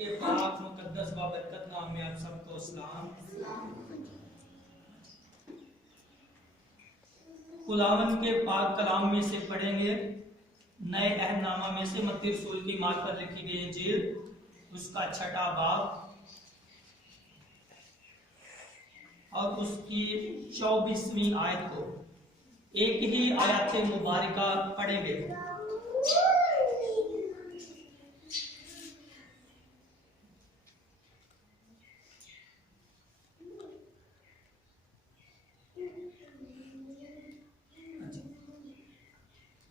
के पाक मुकद्दस बाबरकत नाम में आप सबको सलाम। खुदावंद के पाक कलाम में से पढ़ेंगे नए अहदनामा में से मत्ती रसूल की मार्फत लिखी गई इंजील उसका 6वां बाब और उसकी 24वीं आयत को एक ही आयत मुबारका पढ़ेंगे।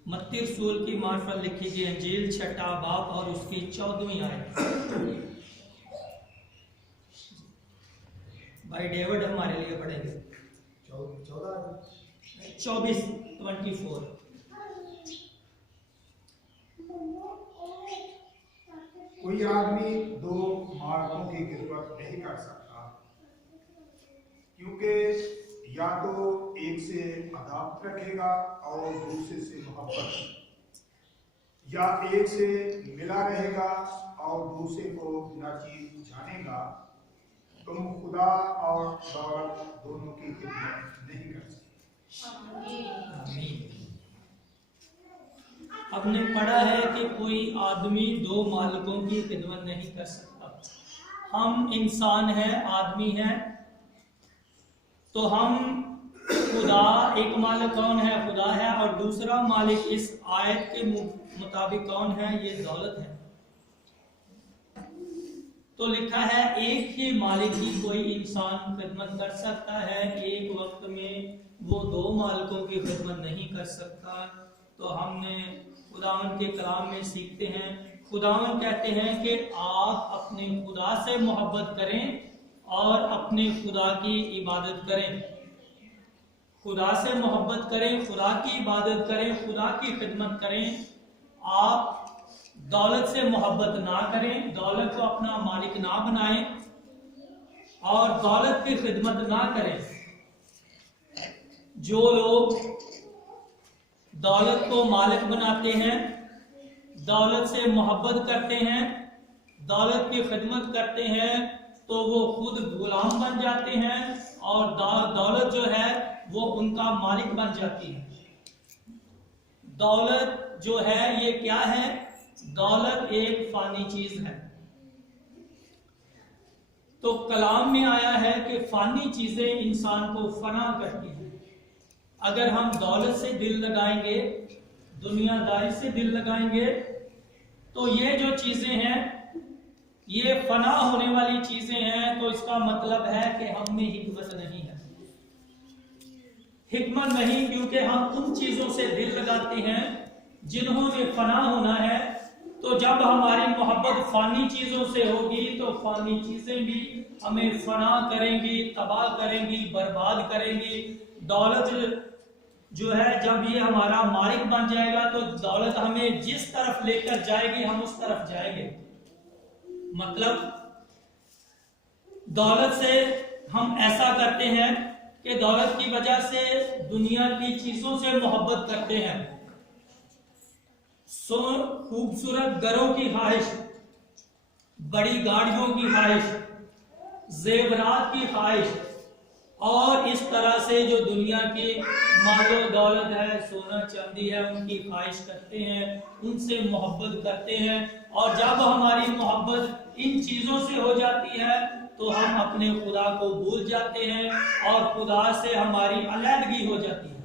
मत्ती रसूल की मार्फत लिखी गई इंजील 6वां बाब और उसकी 14वीं आयत। भाई डेविड हमारे लिए पढ़ेंगे 24। कोई आदमी दो मालिकों की खिदमत नहीं कर सकता, क्योंकि या तो एक से अदावत रखेगा और दूसरे से मोहब्बत, या एक से मिला रहेगा और दूसरे को नाचीज जानेगा। तुम खुदा और दौलत दोनों की खिदमत नहीं कर सकते। हमने पढ़ा है कि कोई आदमी दो मालिकों की खिदमत नहीं कर सकता। हम इंसान हैं, आदमी हैं, तो हम खुदा, एक मालिक कौन है? खुदा है, और दूसरा मालिक इस आयत के मुताबिक कौन है? ये दौलत है। तो लिखा है एक ही मालिक की कोई इंसान खिदमत कर सकता है, एक वक्त में वो दो मालिकों की खिदमत नहीं कर सकता। तो हमने खुदावंद के कलाम में सीखते हैं, खुदावंद कहते हैं कि आप अपने खुदा से मोहब्बत करें और अपने खुदा की इबादत करें। खुदा से मोहब्बत करें, खुदा की इबादत करें, खुदा की खिदमत करें। आप दौलत से मोहब्बत ना करें, दौलत को अपना मालिक ना बनाएं और दौलत की खिदमत ना करें। जो लोग दौलत को मालिक बनाते हैं, दौलत से मोहब्बत करते हैं, दौलत की खिदमत करते हैं, तो वो खुद गुलाम बन जाते हैं और दौलत जो है वो उनका मालिक बन जाती है। दौलत जो है ये क्या है? दौलत एक फानी चीज है। तो कलाम में आया है कि फानी चीजें इंसान को फना करती हैं। अगर हम दौलत से दिल लगाएंगे, दुनियादारी से दिल लगाएंगे, तो ये जो चीजें हैं ये फना होने वाली चीजें हैं। तो इसका मतलब है कि हम में हिकमत नहीं है। हिकमत नहीं, क्योंकि हम उन चीजों से दिल लगाते हैं जिन्होंने फना होना है। तो जब हमारी मोहब्बत फानी चीजों से होगी तो फानी चीजें भी हमें फना करेंगी, तबाह करेंगी, बर्बाद करेंगी। दौलत जो है जब ये हमारा मालिक बन जाएगा तो दौलत हमें जिस तरफ लेकर जाएगी हम उस तरफ जाएंगे। मतलब दौलत से हम ऐसा करते हैं कि दौलत की वजह से दुनिया की चीजों से मोहब्बत करते हैं। खूबसूरत घरों की ख्वाहिश, बड़ी गाड़ियों की ख्वाहिश, जेवरात की ख्वाहिश, और इस तरह से जो दुनिया की मालो दौलत है, सोना चांदी है, उनकी ख्वाहिश करते हैं, उनसे मोहब्बत करते हैं। और जब हमारी मोहब्बत इन चीजों से हो जाती है तो हम अपने खुदा को भूल जाते हैं और खुदा से हमारी अलहदगी हो जाती है।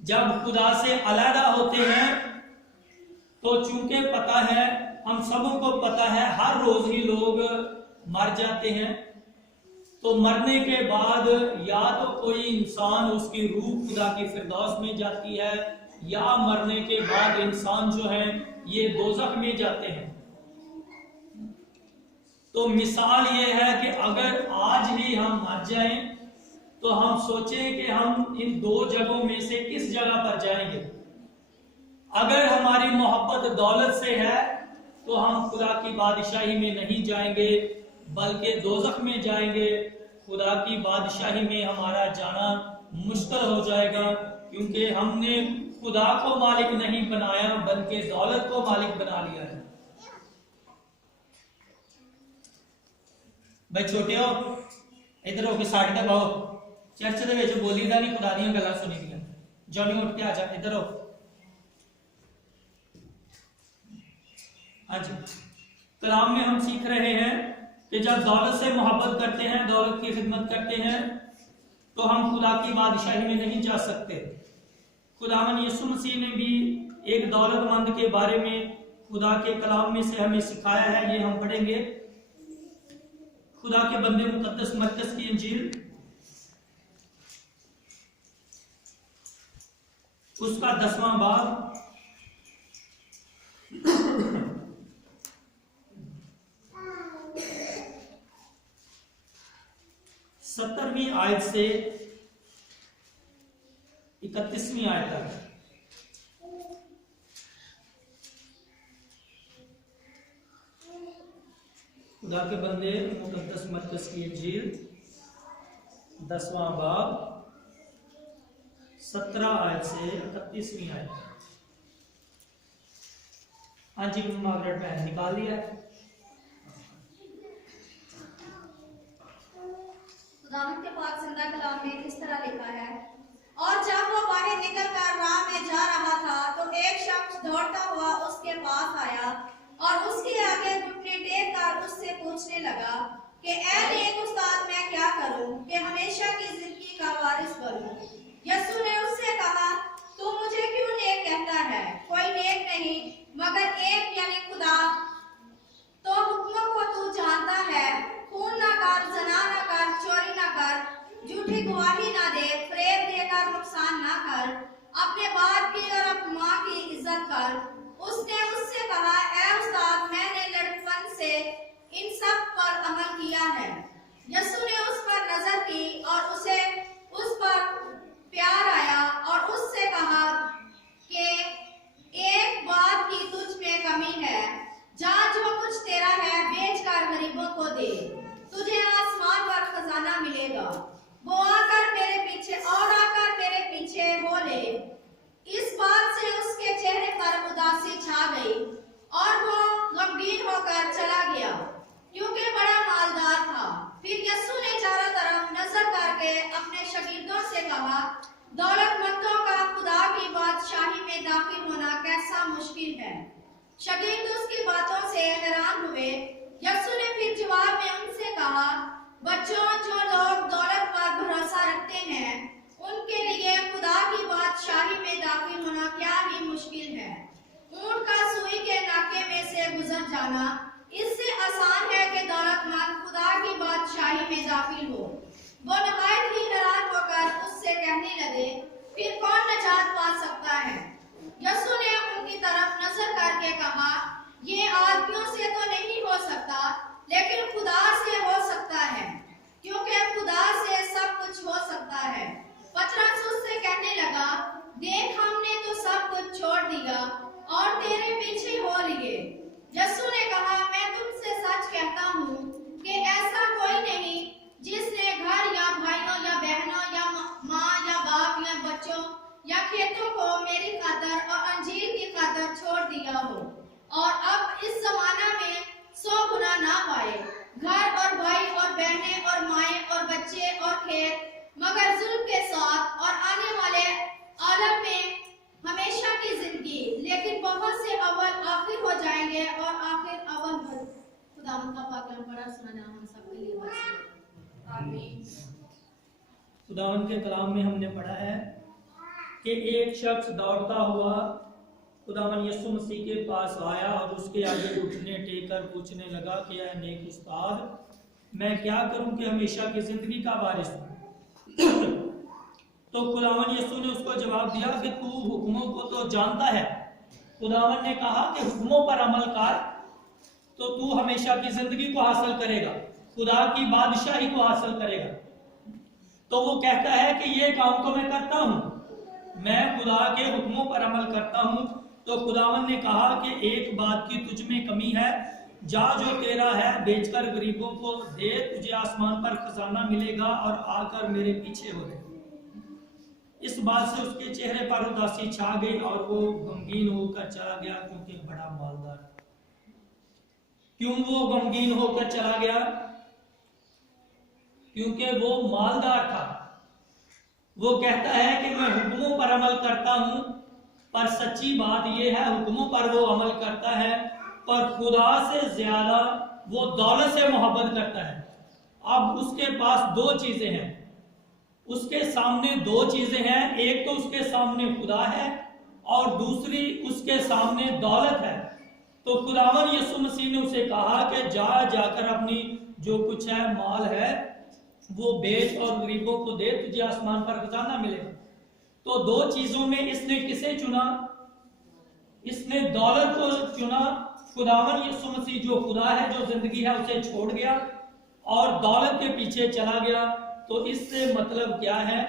जब खुदा से अलहदा होते हैं तो चूंकि पता है, हम सबों को पता है, हर रोज ही लोग मर जाते हैं। तो मरने के बाद या तो कोई इंसान, उसकी रूह खुदा की फिरदौस में जाती है, या मरने के बाद इंसान जो है ये दोज़ख में जाते हैं। तो मिसाल ये है कि अगर आज ही हम मर जाएं तो हम सोचें कि हम इन दो जगहों में से किस जगह पर जाएंगे। अगर हमारी मोहब्बत दौलत से है तो हम खुदा की बादशाही में नहीं जाएंगे बल्कि दोज़ख में जाएंगे। खुदा की बादशाही में हमारा जाना मुश्किल हो जाएगा, क्योंकि हमने खुदा को मालिक नहीं बनाया बल्कि दौलत को मालिक बना लिया है। भाई छोटे हो इधर हो के साइड ते बाओ चर्च दे विच बोलीदा नहीं खुदा दी गल्लां सुनी दियां जॉनी उठ के आ जा इधर हो हाँ जी कलाम में हम सीख रहे हैं कि जब दौलत से मोहब्बत करते हैं दौलत की खिदमत करते हैं तो हम खुदा की बादशाही में नहीं जा सकते खुदावन यीशु मसीह ने भी एक दौलतमंद के बारे में खुदा के कलाम में से हमें सिखाया है ये हम पढ़ेंगे खुदा के बंदे मुकद्दस मरकस की इंजील उसका 10वां बाब 17वीं आयत से 31वीं आयत तक खुदा के बंदे मुकद्दस मरकस की इंजील 10वां बाब 17 आयत से 31वीं आयत। हाँ जी मार्गरेट बहन निकाल दिया है। खुदावंद के पाक जिंदा कलाम में इस तरह लिखा है, और जब वो बाहर निकलकर राह में जा रहा था तो एक शख्स दौड़ता हुआ उसके पास आया और उसके आगे घुटने टेक कर उससे पूछने लगा कि ऐ नेक उस्ताद मैं क्या करूं कि हमेशा की जिंदगी का वारिस बनूं। यीशु ने उससे कहा, तू मुझे क्यों नेक कहता है? कोई नेक नहीं मगर एक यानी खुदा। तो हुक्मों को तू जानता है, खून न कर, ज़ना न कर, चोरी न कर, झूठी गवाही न दे, फरेब देकर नुकसान न कर, अपने बाप की और अपनी माँ की इज्जत कर। उसने उससे कहा, ऐ उस्ताद मैंने लड़कपन से इन सब पर अमल किया है। यीशु ने उस पर नजर की और उसे उस पर प्यार आया और उससे कहा कि एक बात की तुझ में कमी है, जा जो कुछ तेरा है बेच कर गरीबों को दे, तुझे आसमान पर खजाना मिलेगा। वो आकर मेरे पीछे हो ले। इस बात से उसके चेहरे पर उदासी छा गई और वो गमगीन होकर चला गया क्योंकि बड़ा मालदार था। फिर यीशु ने चारों तरफ नजर करके अपने शागिर्दों से कहा, दौलतमंदों का खुदा की बादशाही में दाखिल होना कैसा मुश्किल है। शागिर्द उसकी बातों से हैरान हुए। यीशु ने फिर जवाब में उनसे कहा, बच्चों, जो लोग दौलत पर भरोसा रखते हैं उनके लिए खुदा की बादशाही में दाखिल होना क्या ही मुश्किल है। ऊंट का सुई के नाके में से गुजर जाना इससे आसान है कि दौलतमंद खुदा की बादशाही में दाखिल हो। वो नहायत ही हैरान होकर उससे कहने लगे, फिर कौन निजात पा सकता है? यीशु ने उनकी तरफ नजर करके कहा, ये आदमियों से तो नहीं हो सकता लेकिन खुदा से हो सकता है, क्योंकि खुदा से सब कुछ हो सकता है। पतरस उससे कहने लगा, देख हमने तो सब कुछ छोड़ दिया और तेरे पीछे हो लिए। यीशु ने कहा, मैं तुमसे सच कहता हूँ कि ऐसा कोई नहीं जिसने घर या भाइयों या बहनों या माँ या बाप या बच्चों या खेतों को मेरी खातर और अंजीर की खातर छोड़ दिया हो और अब इस जमाना में 100 गुना ना पाए, घर और भाई और बहनें और माएँ और बच्चे और खेत, मगर जुल्म के साथ और आने वाले आलम में हमेशा की जिंदगी। लेकिन बहुत से अव्वल आखिर हो जाएंगे और आखिर अव्वल। खुदावंद का पाक कलाम पढ़ा सुनाना हम सबके लिए आमीन। खुदावंद के कलाम में हमने पढ़ा है कि एक शख्स दौड़ता हुआ खुदावन यीशु मसीह के पास आया और उसके आगे घुटने टेक कर पूछने लगा कि ऐ नेक उस्ताद मैं क्या करूं कि हमेशा की जिंदगी का वारिस हूं। तो खुदावन यीशु ने उसको जवाब दिया कि तू हुक्मों को तो जानता है। खुदावन ने कहा कि हुक्मों पर अमल कर तो तू हमेशा की जिंदगी को हासिल करेगा, खुदा की बादशाही को हासिल करेगा। तो वो कहता है कि ये काम तो मैं करता हूं, मैं खुदा के हुक्मों पर अमल करता हूं। तो खुदावन ने कहा कि एक बात की तुझ में कमी है, जा जो तेरा है बेचकर गरीबों को दे, तुझे आसमान पर खजाना मिलेगा और आकर मेरे पीछे हो ले। इस बात से उसके चेहरे पर उदासी छा गई और वो गमगीन होकर चला गया क्योंकि बड़ा मालदार। क्यों वो गमगीन होकर चला गया? क्योंकि वो मालदार था। वो कहता है कि मैं हुक्मों पर अमल करता हूं, पर सच्ची बात यह है हुक्मों पर वो अमल करता है, पर खुदा से ज्यादा वो दौलत से मोहब्बत करता है। अब उसके पास दो चीजें हैं, उसके सामने दो चीजें हैं, एक तो उसके सामने खुदा है और दूसरी उसके सामने दौलत है। तो खुदावन यीशु मसीह ने उसे कहा कि जाकर अपनी जो कुछ है माल है वो बेच और गरीबों को दे, तुझे आसमान पर खजाना मिलेगा। तो दो चीजों में इसने किसे चुना? इसने दौलत को चुना। खुदावन यीशु मसीह जो खुदा है, जो जिंदगी है, उसे छोड़ गया और दौलत के पीछे चला गया। तो इससे मतलब क्या है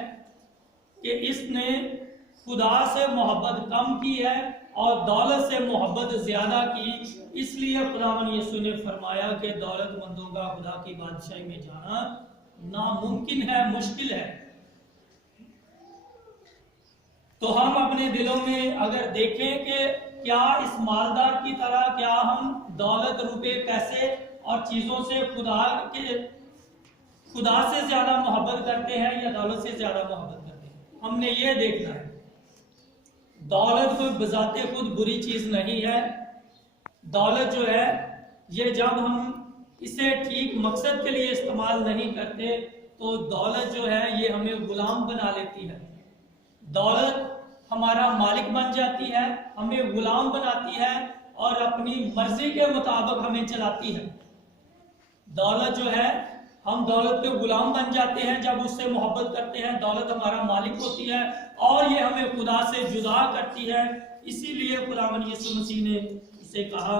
कि इसने खुदा से मोहब्बत कम की है और दौलत से मोहब्बत ज्यादा की। इसलिए खुदावन यीशु ने फरमाया कि दौलतमंदों का खुदा की बादशाही में जाना नामुमकिन है, मुश्किल है। तो हम अपने दिलों में अगर देखें कि क्या इस मालदार की तरह क्या हम दौलत, रुपए, पैसे और चीजों से खुदा से ज्यादा मोहब्बत करते हैं या दौलत से ज्यादा मोहब्बत करते हैं, हमने ये देखना है। दौलत कोई बजाते खुद बुरी चीज नहीं है। दौलत जो है ये जब हम इसे ठीक मकसद के लिए इस्तेमाल नहीं करते तो दौलत जो है ये हमें गुलाम बना लेती है। दौलत हमारा मालिक बन जाती है, हमें गुलाम बनाती है और अपनी मर्जी के मुताबिक हमें चलाती है। दौलत जो है, हम दौलत के गुलाम बन जाते हैं जब उससे मोहब्बत करते हैं। दौलत हमारा मालिक होती है और ये हमें खुदा से जुदा करती है। इसीलिए खुदावन यीशु मसीह ने इसे कहा।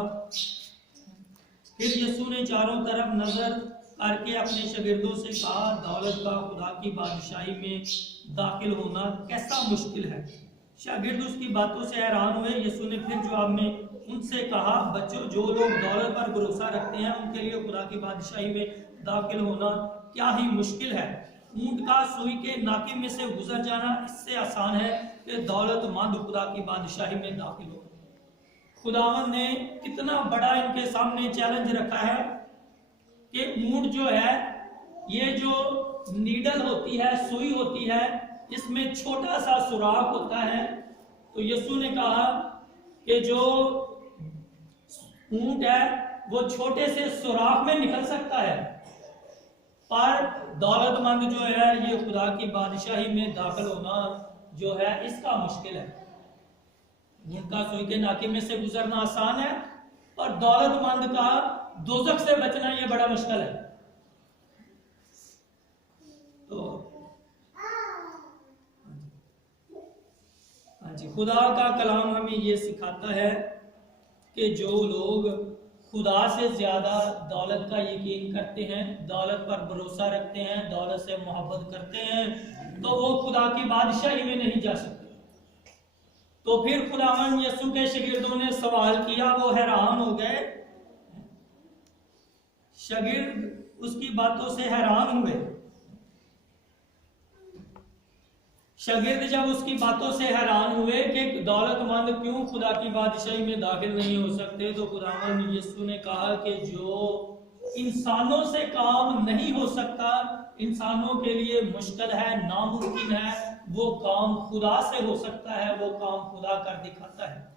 फिर यीशु ने चारों तरफ नजर करके अपने शागिर्दों से कहा, दौलत का खुदा की बादशाही में दाखिल होना कैसा मुश्किल है। शागिर्द उसकी बातों से हैरान हुए। यीशु ने फिर जवाब में उनसे कहा, बच्चों, जो लोग दौलत पर भरोसा रखते हैं उनके लिए खुदा की बादशाही में दाखिल होना क्या ही मुश्किल है। ऊंट का सुई के नाके में से गुजर जाना इससे आसान है कि दौलतमंद खुदा की बादशाही में दाखिल हो। खुदावन ने कितना बड़ा इनके सामने चैलेंज रखा है कि ऊंट जो है, ये जो नीडल होती है, सुई होती है, इसमें छोटा सा सुराख होता है। तो यीशु ने कहा कि जो ऊंट है वो छोटे से सुराख में निकल सकता है, पर दौलतमंद जो है ये खुदा की बादशाही में दाखिल होना जो है इसका मुश्किल है। उनका सुई के नाके में से गुजरना आसान है, पर दौलतमंद का दोजख से बचना ये बड़ा मुश्किल है। तो हाँ जी, खुदा का कलाम हमें ये सिखाता है कि जो लोग खुदा से ज्यादा दौलत का यकीन करते हैं, दौलत पर भरोसा रखते हैं, दौलत से मोहब्बत करते हैं, तो वो खुदा की बादशाही में नहीं जा सकते। तो फिर खुदावन यीशु के शागिर्दों ने सवाल किया, वो हैरान हो गए। शागिर्द उसकी बातों से हैरान हुए। शागिर्द जब उसकी बातों से हैरान हुए कि दौलतमंद क्यों खुदा की बादशाही में दाखिल नहीं हो सकते, तो खुदावन यीशु ने कहा कि जो इंसानों से काम नहीं हो सकता, इंसानों के लिए मुश्किल है, नामुमकिन है, वो काम खुदा से हो सकता है, वो काम खुदा कर दिखाता है।